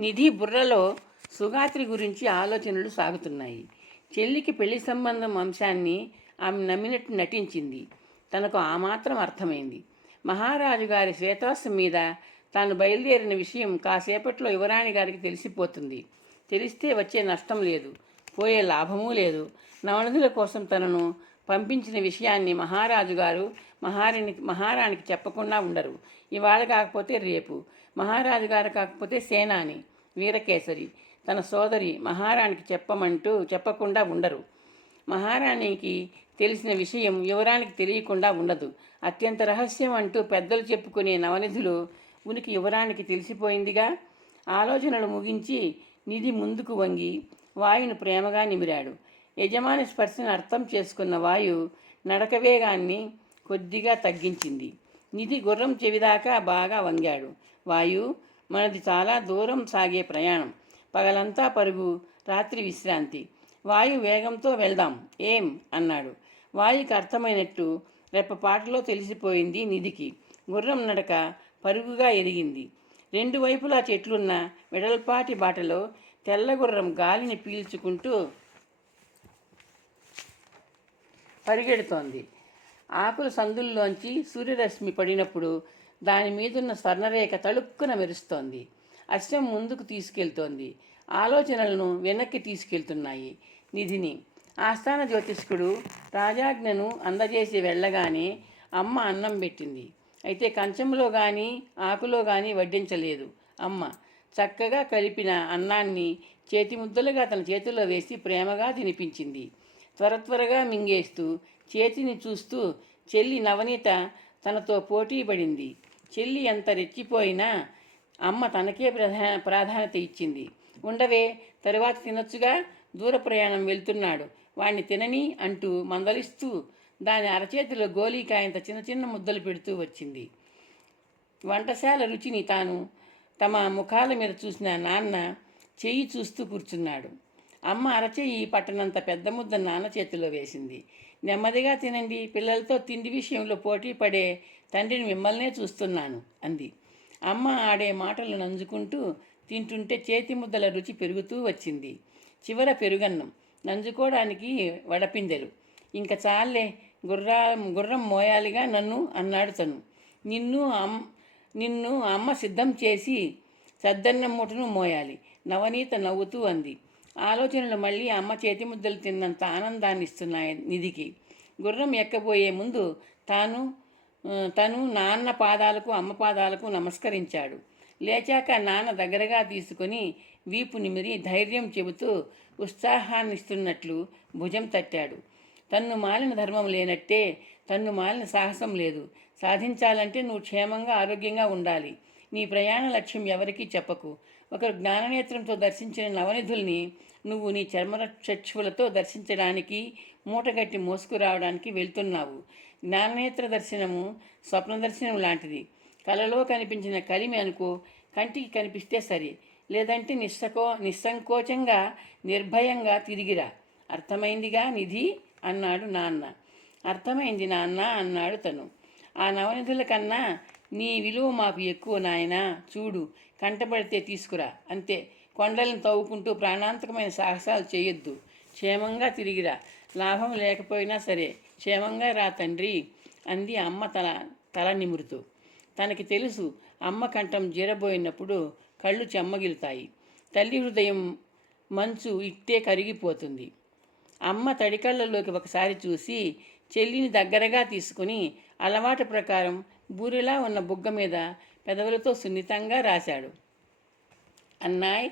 నిధి బుర్రలో సుగాత్రి గురించి ఆలోచనలు సాగుతున్నాయి. చెల్లికి పెళ్లి సంబంధం అంశాన్ని ఆమె నమ్మినట్టు నటించింది. తనకు ఆ మాత్రం అర్థమైంది. మహారాజు గారి శ్వేతవస్సం మీద తాను బయలుదేరిన విషయం కాసేపట్లో యువరాణి గారికి తెలిసిపోతుంది. తెలిస్తే వచ్చే నష్టం లేదు, పోయే లాభమూ లేదు. నవనిధుల కోసం తనను పంపించిన విషయాన్ని మహారాజు గారు మహారాణికి చెప్పకుండా ఉండరు. ఇవాళ కాకపోతే రేపు, మహారాజు గారు కాకపోతే సేనాని వీరకేసరి తన సోదరి మహారాణికి చెప్పకుండా ఉండరు. మహారాణికి తెలిసిన విషయం యువరానికి తెలియకుండా ఉండదు. అత్యంత రహస్యం అంటూ పెద్దలు చెప్పుకునే నవనిధులు ఉనికి యువరానికి తెలిసిపోయిందిగా. ఆలోచనలు ముగించి నిధి ముందుకు వంగి వాయును ప్రేమగా నిమిరాడు. యజమాని స్పర్శను అర్థం చేసుకున్న వాయు నడక వేగాన్ని కొద్దిగా తగ్గించింది. నిధి గుర్రం చెవిదాకా బాగా వంగాడు. వాయు, మనది చాలా దూరం సాగే ప్రయాణం. పగలంతా పరుగు, రాత్రి విశ్రాంతి. వాయు వేగంతో వెళ్దాం ఏం అన్నాడు. వాయుకి అర్థమైనట్టు రెప్పపాటులో తెలిసిపోయింది నిధికి. గుర్రం నడక పరుగుగా ఎదిగింది. రెండు వైపులా చెట్లున్న వెడల్పాటి బాటలో తెల్లగుర్రం గాలిని పీల్చుకుంటూ పరిగెడుతోంది. ఆకుల సందుల్లోంచి సూర్యరశ్మి పడినప్పుడు దాని మీదున్న స్వర్ణరేఖ తళుక్కున మెరుస్తోంది. అశ్వం ముందుకు తీసుకెళ్తోంది. ఆలోచనలను వెనక్కి తీసుకెళ్తున్నాయి నిధిని. ఆస్థాన జ్యోతిష్కుడు రాజాజ్ఞను అందజేసి వెళ్ళగానే అమ్మ అన్నం పెట్టింది. అయితే కంచంలో కానీ ఆకులో కానీ వడ్డించలేదు. అమ్మ చక్కగా కలిపిన అన్నాన్ని చేతి ముద్దలుగా తన చేతిలో వేసి ప్రేమగా తినిపించింది. త్వరగా మింగేస్తూ చేతిని చూస్తూ చెల్లి నవనీత తనతో పోటీ పడింది. చెల్లి ఎంత రెచ్చిపోయినా అమ్మ తనకే ప్రాధాన్యత ఇచ్చింది. ఉండవే, తరువాత తినొచ్చుగా, దూర ప్రయాణం వెళ్తున్నాడు, వాణ్ణి తినని అంటూ మందలిస్తూ దాని అరచేతిలో గోలీకాయంత చిన్న చిన్న ముద్దలు పెడుతూ వచ్చింది. వంటశాల రుచిని తమ ముఖాల మీద చూసిన నాన్న చెయ్యి చూస్తూ కూర్చున్నాడు. అమ్మ అరచెయ్యి పట్టనంత పెద్ద ముద్ద నాన్న చేతిలో వేసింది. నెమ్మదిగా తినండి, పిల్లలతో తిండి విషయంలో పోటీ పడే తండ్రిని మిమ్మల్నే చూస్తున్నాను అంది. అమ్మ ఆడే మాటలు నంజుకుంటూ తింటుంటే చేతి ముద్దల రుచి పెరుగుతూ వచ్చింది. చివర పెరుగన్నం, నంజుకోవడానికి వడపిందెలు. ఇంక చాలే, గుర్రం మోయాలిగా నన్ను అన్నాడు తను. నిన్ను అమ్మ సిద్ధం చేసి సద్దన్నం మూటను మోయాలి, నవనీత నవ్వుతూ అంది. ఆలోచనలు మళ్ళీ అమ్మ చేతి ముద్దలు తిన్నంత ఆనందాన్ని ఇస్తున్నాయి నిధికి. గుర్రం ఎక్కబోయే ముందు తను నాన్న పాదాలకు అమ్మ పాదాలకు నమస్కరించాడు. లేచాక నాన్న దగ్గరగా తీసుకొని వీపు నిమిరి ధైర్యం చెబుతూ ఉత్సాహాన్నిస్తున్నట్లు భుజం తట్టాడు. తన్ను మాలిన ధర్మం లేనట్టే తన్ను మాలిన సాహసం లేదు. సాధించాలంటే నువ్వు క్షేమంగా ఆరోగ్యంగా ఉండాలి. నీ ప్రయాణ లక్ష్యం ఎవరికీ చెప్పకు. ఒకరు జ్ఞాననేత్రంతో దర్శించిన నవనిధుల్ని నువ్వు నీ చర్మచక్షువులతో దర్శించడానికి మూటగట్టి మోసుకురావడానికి వెళ్తున్నావు. జ్ఞాననేత్ర దర్శనము స్వప్న దర్శనం లాంటిది. కలలో కనిపించిన కలిమి అనుకో, కంటికి కనిపిస్తే సరి, లేదంటే నిస్సంకోచంగా నిర్భయంగా తిరిగిరా. అర్థమైందిగా నిధి అన్నాడు నాన్న. అర్థమైంది నాన్న అన్నాడు తను. ఆ నవనిధుల కన్నా నీ విలువ మాకు ఎక్కువ నాయనా. చూడు, కంటపడితే తీసుకురా అంతే. కొండలను తవ్వుకుంటూ ప్రాణాంతకమైన సాహసాలు చేయొద్దు. క్షేమంగా తిరిగిరా. లాభం లేకపోయినా సరే క్షేమంగా రా తండ్రి అంది అమ్మ తల నిమురుతూ. తనకి తెలుసు, అమ్మ కంఠం జీరబోయినప్పుడు కళ్ళు చెమ్మగిలుతాయి. తల్లి హృదయం మంచు ఇట్టే కరిగిపోతుంది. అమ్మ తడికళ్ళలోకి ఒకసారి చూసి చెల్లిని దగ్గరగా తీసుకుని అలవాటు ప్రకారం బూరెలా ఉన్న బుగ్గ మీద పెదవులతో సున్నితంగా రాశాడు. అన్నాయ్,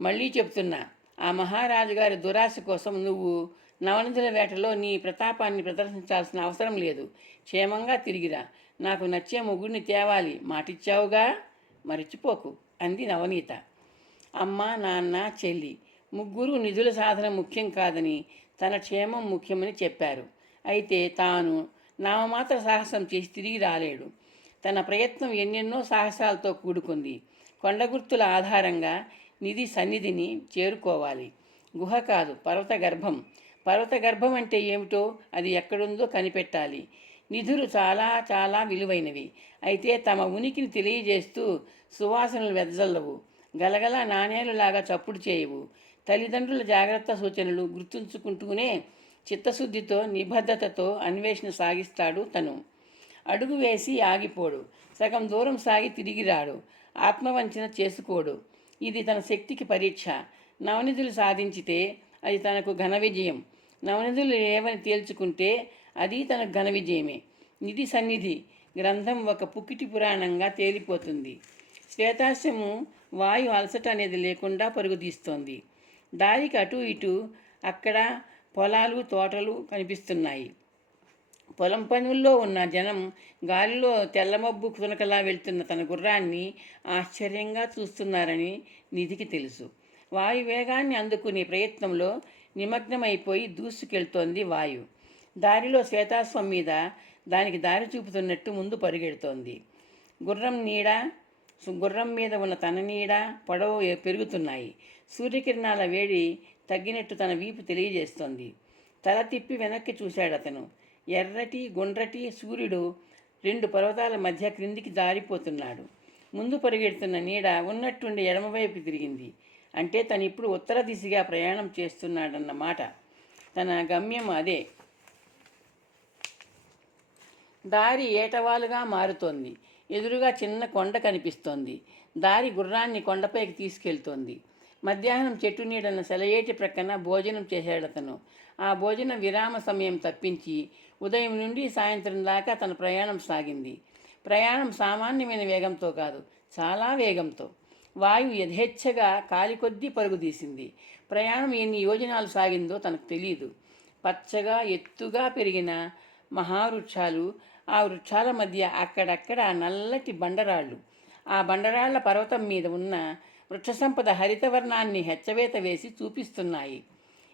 మళ్ళీ చెప్తున్నా, ఆ మహారాజు గారి దురాశ కోసం నువ్వు నవనిధుల వేటలో నీ ప్రతాపాన్ని ప్రదర్శించాల్సిన అవసరం లేదు. క్షేమంగా తిరిగిరా. నాకు నచ్చే ముగ్గురిని తేవాలి, మాటిచ్చావుగా, మరిచిపోకు అంది నవనీత. అమ్మ, నాన్న, చెల్లి ముగ్గురు నిధుల సాధన ముఖ్యం కాదని, తన క్షేమం ముఖ్యమని చెప్పారు. అయితే తాను నామమాత్ర సాహసం చేసి తిరిగి రాలేడు. తన ప్రయత్నం ఎన్నెన్నో సాహసాలతో కూడుకుంది. కొండగుర్తుల ఆధారంగా నిధి సన్నిధిని చేరుకోవాలి. గుహ కాదు, పర్వత గర్భం. పర్వత గర్భం అంటే ఏమిటో, అది ఎక్కడుందో కనిపెట్టాలి. నిధులు చాలా చాలా విలువైనవి. అయితే తమ ఉనికిని తెలియజేస్తూ సువాసనలు వెదజల్లవు. గలగల నాణేలులాగా చప్పుడు చేయవు. తల్లిదండ్రుల జాగ్రత్త సూచనలు గుర్తుంచుకుంటూనే చిత్తశుద్ధితో నిబద్ధతతో అన్వేషణ సాగిస్తాడు తను. అడుగు వేసి ఆగిపోడు. సగం దూరం సాగి తిరిగి రాడు. ఆత్మవంచన చేసుకోడు. ఇది తన శక్తికి పరీక్ష. నవనిధులు సాధించితే అది తనకు ఘన విజయం. నవనిధులు లేవని తేల్చుకుంటే అది తనకు ఘన విజయమే. నిధి సన్నిధి గ్రంథం ఒక పుక్కిటి పురాణంగా తేలిపోతుంది. శ్వేతాశ్వము వాయు అలసట అనేది లేకుండా పరుగుతీస్తోంది. దారికి అటు ఇటు అక్కడ పొలాలు తోటలు కనిపిస్తున్నాయి. పొలం పనుల్లో ఉన్న జనం గాలిలో తెల్లమబ్బు కునకలా వెళ్తున్న తన గుర్రాన్ని ఆశ్చర్యంగా చూస్తున్నారని నిధికి తెలుసు. వాయు వేగాన్ని అందుకునే ప్రయత్నంలో నిమగ్నమైపోయి దూసుకెళ్తోంది వాయు. దారిలో శ్వేతాశ్వం మీద దానికి దారి చూపుతున్నట్టు ముందు పరుగెడుతోంది. గుర్రం మీద ఉన్న తన నీడ పొడవు పెరుగుతున్నాయి. సూర్యకిరణాల వేడి తగ్గినట్టు తన వీపు తెలియజేస్తోంది. తల తిప్పి వెనక్కి చూశాడు అతను. ఎర్రటి గుండ్రటి సూర్యుడు 2 పర్వతాల మధ్య క్రిందికి జారిపోతున్నాడు. ముందు పరిగెడుతున్న నీడ ఉన్నట్టుండి ఎడమవైపు తిరిగింది. అంటే తను ఇప్పుడు ఉత్తర దిశగా ప్రయాణం చేస్తున్నాడన్నమాట. తన గమ్యం అదే. దారి ఏటవాలుగా మారుతోంది. ఎదురుగా చిన్న కొండ కనిపిస్తోంది. దారి గుర్రాన్ని కొండపైకి తీసుకెళ్తోంది. మధ్యాహ్నం చెట్టు నీడన్న సెలయేటి ప్రక్కన భోజనం చేశాడతను. ఆ భోజన విరామ సమయం తప్పించి ఉదయం నుండి సాయంత్రం దాకా తన ప్రయాణం సాగింది. ప్రయాణం సామాన్యమైన వేగంతో కాదు, చాలా వేగంతో. వాయువు యథేచ్ఛగా కాలికొద్దీ పరుగు తీసింది. ప్రయాణం ఎన్ని యోజనాలు సాగిందో తనకు తెలియదు. పచ్చగా ఎత్తుగా పెరిగిన మహావృక్షాలు, ఆ వృక్షాల మధ్య అక్కడక్కడ నల్లటి బండరాళ్ళు. ఆ బండరాళ్ల పర్వతం మీద ఉన్న వృక్ష సంపద హరితవర్ణాన్ని హెచ్చవేత వేసి చూపిస్తున్నాయి.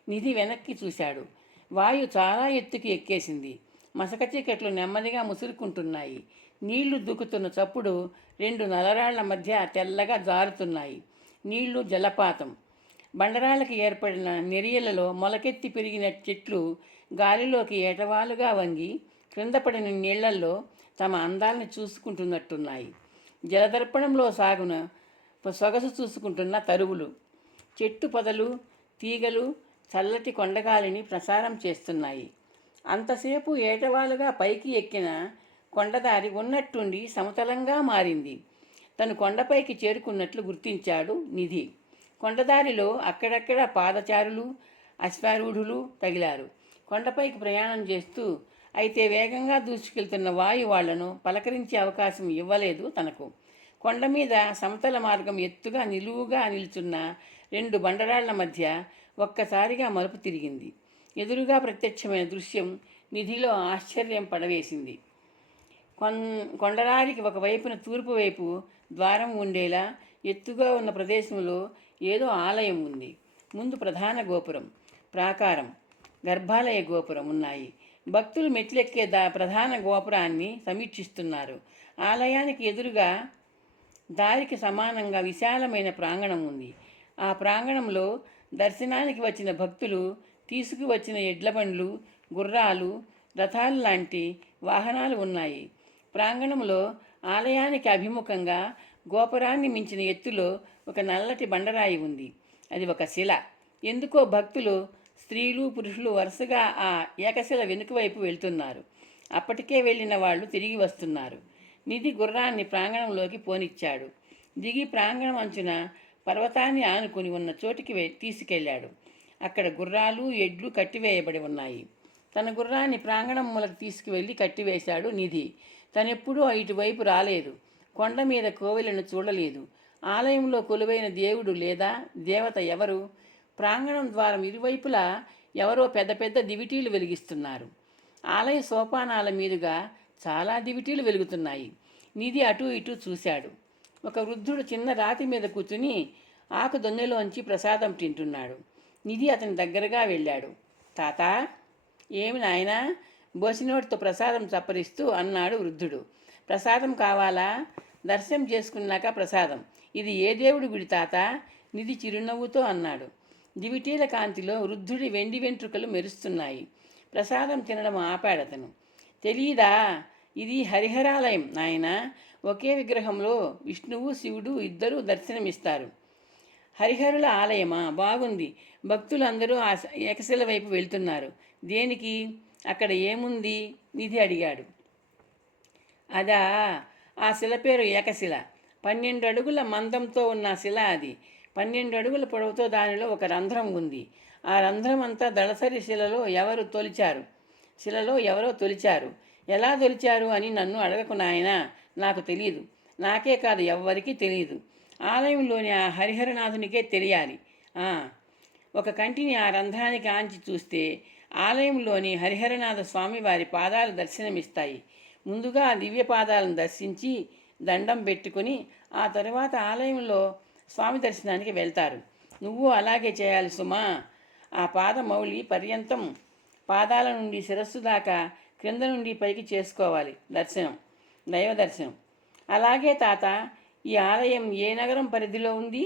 నిధి వెనక్కి చూశాడు. వాయు చాలా ఎత్తుకి ఎక్కేసింది. మసక చీకట్లు నెమ్మదిగా ముసురుకుంటున్నాయి. నీళ్లు దూకుతున్న చప్పుడు 2 నల్లరాళ్ల మధ్య తెల్లగా జారుతున్నాయి. నీళ్లు జలపాతం. బండరాళ్ళకి ఏర్పడిన నెరియలలో మొలకెత్తి పెరిగిన చెట్లు గాలిలోకి ఏటవాలుగా వంగి క్రింద పడిన నీళ్లల్లో తమ అందాలను చూసుకుంటున్నట్టున్నాయి. జలదర్పణంలో సాగున సొగసు చూసుకుంటున్న తరువులు. చెట్టు పొదలు తీగలు చల్లటి కొండగాలిని ప్రసారం చేస్తున్నాయి. అంతసేపు ఏటవాలుగా పైకి ఎక్కిన కొండదారి ఉన్నట్టుండి సమతలంగా మారింది. తను కొండపైకి చేరుకున్నట్లు గుర్తించాడు నిధి. కొండదారిలో అక్కడక్కడ పాదచారులు అశ్వారూఢులు తగిలారు. కొండపైకి ప్రయాణం చేస్తూ అయితే వేగంగా దూసుకెళ్తున్న వాయు వాళ్లను పలకరించే అవకాశం ఇవ్వలేదు తనకు. కొండ మీద సమతల మార్గం ఎత్తుగా నిలువుగా నిల్చున్న 2 బండరాళ్ల మధ్య ఒక్కసారిగా మలుపు తిరిగింది. ఎదురుగా ప్రత్యక్షమైన దృశ్యం నిధిలో ఆశ్చర్యం పడవేసింది. కొండరారికి ఒకవైపున తూర్పు వైపు ద్వారం ఉండేలా ఎత్తుగా ఉన్న ప్రదేశంలో ఏదో ఆలయం ఉంది. ముందు ప్రధాన గోపురం, ప్రాకారం, గర్భాలయ గోపురం ఉన్నాయి. భక్తులు మెట్లెక్కే ప్రధాన గోపురాన్ని సమీక్షిస్తున్నారు. ఆలయానికి ఎదురుగా దారికి సమానంగా విశాలమైన ప్రాంగణం ఉంది. ఆ ప్రాంగణంలో దర్శనానికి వచ్చిన భక్తులు తీసుకువచ్చిన ఎడ్లబండ్లు, గుర్రాలు, రథాలు లాంటి వాహనాలు ఉన్నాయి. ప్రాంగణంలో ఆలయానికి అభిముఖంగా గోపురాన్ని మించిన ఎత్తులో ఒక నల్లటి బండరాయి ఉంది. అది ఒక శిల. ఎందుకో భక్తులు స్త్రీలు పురుషులు వరుసగా ఆ ఏకశిల వెనుక వైపు వెళ్తున్నారు. అప్పటికే వెళ్ళిన వాళ్ళు తిరిగి వస్తున్నారు. నిధి గుర్రాన్ని ప్రాంగణంలోకి పోనిచ్చాడు. దిగి ప్రాంగణం అంచున పర్వతాన్ని ఆనుకుని ఉన్న చోటికి తీసుకెళ్లాడు. అక్కడ గుర్రాలు ఎడ్లు కట్టివేయబడి ఉన్నాయి. తన గుర్రాన్ని ప్రాంగణం మూలకు తీసుకువెళ్ళి కట్టివేశాడు నిధి. తనెప్పుడూ ఇటువైపు రాలేదు. కొండ మీద కోవెలను చూడలేదు. ఆలయంలో కొలువైన దేవుడు లేదా దేవత ఎవరు? ప్రాంగణం ద్వారం ఇరువైపులా ఎవరో పెద్ద పెద్ద దివిటీలు వెలిగిస్తున్నారు. ఆలయ సోపానాల మీదుగా చాలా దివిటీలు వెలుగుతున్నాయి. నిధి అటూ ఇటూ చూశాడు. ఒక వృద్ధుడు చిన్న రాతి మీద కూర్చుని ఆకు దొన్నెలోంచి ప్రసాదం తింటున్నాడు. నిధి అతని దగ్గరగా వెళ్ళాడు. తాత, ఏమి నాయనా? బోసినోటితో ప్రసాదం చప్పరిస్తూ అన్నాడు వృద్ధుడు. ప్రసాదం కావాలా? దర్శనం చేసుకున్నాక ప్రసాదం. ఇది ఏ దేవుడి గుడి తాత? నిధి చిరునవ్వుతో అన్నాడు. దివిటీల కాంతిలో వృద్ధుడి వెండి వెంట్రుకలు మెరుస్తున్నాయి. ప్రసాదం తినడం ఆపాడతను. తెలీదా? ఇది హరిహరాలయం నాయనా. ఒకే విగ్రహంలో విష్ణువు శివుడు ఇద్దరూ దర్శనమిస్తారు. హరిహరుల ఆలయమా? బాగుంది. భక్తులందరూ ఆ ఏకశిల వైపు వెళ్తున్నారు. దేనికి? అక్కడ ఏముంది? నిధి అడిగాడు. అదా, ఆ శిల పేరు ఏకశిల. 12 అడుగుల మందంతో ఉన్న శిల అది. 12 అడుగుల పొడవుతో దానిలో ఒక రంధ్రం ఉంది. ఆ రంధ్రం అంతా దళసరి శిలలో ఎవరో తొలిచారు. ఎలా తొలిచారు అని నన్ను అడగకు నాయనా, నాకు తెలియదు. నాకే కాదు, ఎవ్వరికీ తెలియదు. ఆలయంలోని ఆ హరిహరనాథునికే తెలియాలి. ఒక కంటిని ఆ రంధ్రానికి ఆంచి చూస్తే ఆలయంలోని హరిహరనాథ స్వామి వారి పాదాలు దర్శనమిస్తాయి. ముందుగా దివ్య పాదాలను దర్శించి దండం పెట్టుకుని ఆ తరువాత ఆలయంలో స్వామి దర్శనానికి వెళ్తారు. నువ్వు అలాగే చేయాలి సుమా. ఆ పాదమౌళి పర్యంతం పాదాల నుండి శిరస్సు దాకా క్రింద నుండి పైకి చేసుకోవాలి దైవ దర్శనం. అలాగే తాత, ఈ ఆలయం ఏ నగరం పరిధిలో ఉంది?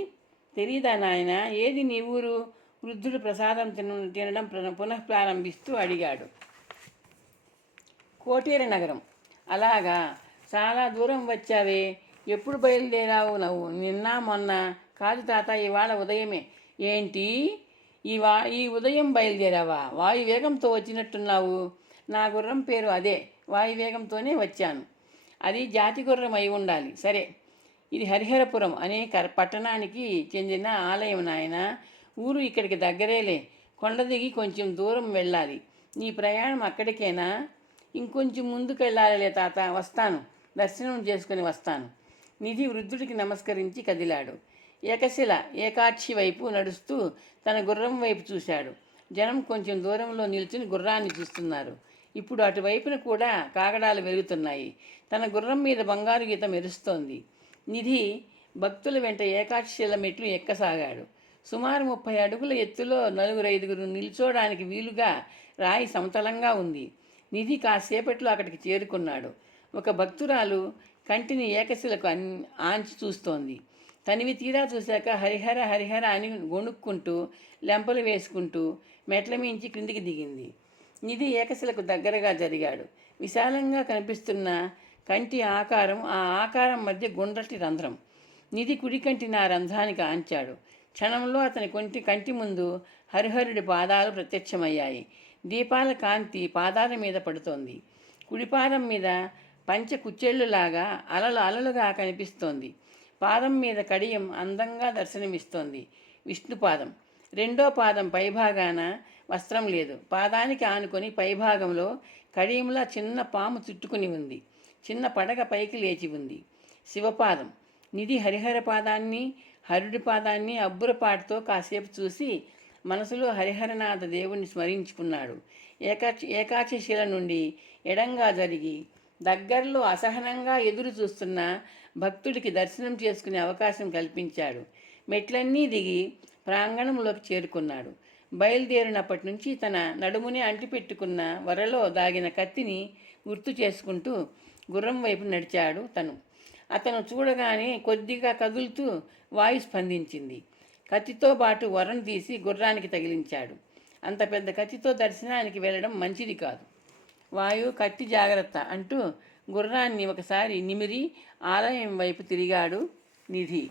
తెలీదా నాయన? ఏది నీ ఊరు? వృద్ధుడు ప్రసాదం తినడం పునఃప్రారంభిస్తూ అడిగాడు. కోటేర నగరం. అలాగా, చాలా దూరం వచ్చావే. ఎప్పుడు బయలుదేరావు నువ్వు? నిన్న మొన్న? కాదు తాత, ఇవాళ ఉదయమే. ఏంటి, ఈ ఉదయం బయలుదేరావా? వాయువేగంతో వచ్చినట్టున్నావు. నా గుర్రం పేరు అదే, వాయువేగంతోనే వచ్చాను. అది జాతి గుర్రం అయి ఉండాలి. సరే, ఇది హరిహరపురం అనే పట్టణానికి చెందిన ఆలయం నాయన. ఊరు ఇక్కడికి దగ్గరేలే. కొండ దిగి కొంచెం దూరం వెళ్ళాలి. నీ ప్రయాణం అక్కడికేనా? ఇంకొంచెం ముందుకు వెళ్ళాలిలే తాత. వస్తాను, దర్శనం చేసుకుని వస్తాను. నిధి వృద్ధుడికి నమస్కరించి కదిలాడు. ఏకాక్షి వైపు నడుస్తూ తన గుర్రం వైపు చూశాడు. జనం కొంచెం దూరంలో నిల్చుని గుర్రాన్ని చూస్తున్నారు. ఇప్పుడు అటువైపున కూడా కాగడాలు వెలుగుతున్నాయి. తన గుర్రం మీద బంగారు గీత మెరుస్తోంది. నిధి భక్తుల వెంట ఏకాక్షిల మెట్లు ఎక్కసాగాడు. సుమారు 30 అడుగుల ఎత్తులో 4-5 నిల్చోడానికి వీలుగా రాయి సమతలంగా ఉంది. నిధి కాసేపట్లో అక్కడికి చేరుకున్నాడు. ఒక భక్తురాలు కంటిని ఏకశిలకు ఆంచి చూస్తోంది. తనివి తీరా చూశాక హరిహర హరిహర అని గొణుక్కుంటూ లెంపలు వేసుకుంటూ మెట్ల మించి క్రిందికి దిగింది. నిధి ఏకశిలకు దగ్గరగా జరిగాడు. విశాలంగా కనిపిస్తున్న కంటి ఆకారం, ఆ ఆకారం మధ్య గుండ్రటి రంధ్రం. నిధి కుడి కంటిని ఆ రంధ్రానికి ఆంచాడు. క్షణంలో అతని కంటి ముందు హరిహరుడి పాదాలు ప్రత్యక్షమయ్యాయి. దీపాల కాంతి పాదాల మీద పడుతోంది. కుడిపాదం మీద పంచ కుచ్చెళ్ళులాగా అలలుగా కనిపిస్తోంది. పాదం మీద కడియం అందంగా దర్శనమిస్తోంది. విష్ణుపాదం. రెండో పాదం పైభాగాన వస్త్రం లేదు. పాదానికి ఆనుకొని పైభాగంలో కడియంలా చిన్న పాము చుట్టుకుని ఉంది. చిన్న పడగ పైకి లేచి ఉంది. శివపాదం. నిధి హరిహర పాదాన్ని, హరుడి పాదాన్ని అబ్బురపాటుతో కాసేపు చూసి మనసులో హరిహరనాథ దేవుణ్ణి స్మరించుకున్నాడు. ఏకాక్షిశిల నుండి ఎడంగా జరిగి దగ్గరలో అసహనంగా ఎదురు చూస్తున్న భక్తుడికి దర్శనం చేసుకునే అవకాశం కల్పించాడు. మెట్లన్నీ దిగి ప్రాంగణంలోకి చేరుకున్నాడు. బయలుదేరినప్పటి నుంచి తన నడుముని అంటిపెట్టుకున్న వరలో దాగిన కత్తిని గుర్తు చేసుకుంటూ గుర్రం వైపు నడిచాడు. అతను చూడగానే కొద్దిగా కదులుతూ వాయు స్పందించింది. కత్తితో పాటు వరను తీసి గుర్రానికి తగిలించాడు. అంత పెద్ద కత్తితో దర్శనానికి వెళ్ళడం మంచిది కాదు. వాయు, కత్తి జాగ్రత్త అంటూ గుర్రాన్ని ఒకసారి నిమిరి ఆలయం వైపు తిరిగాడు నిధి.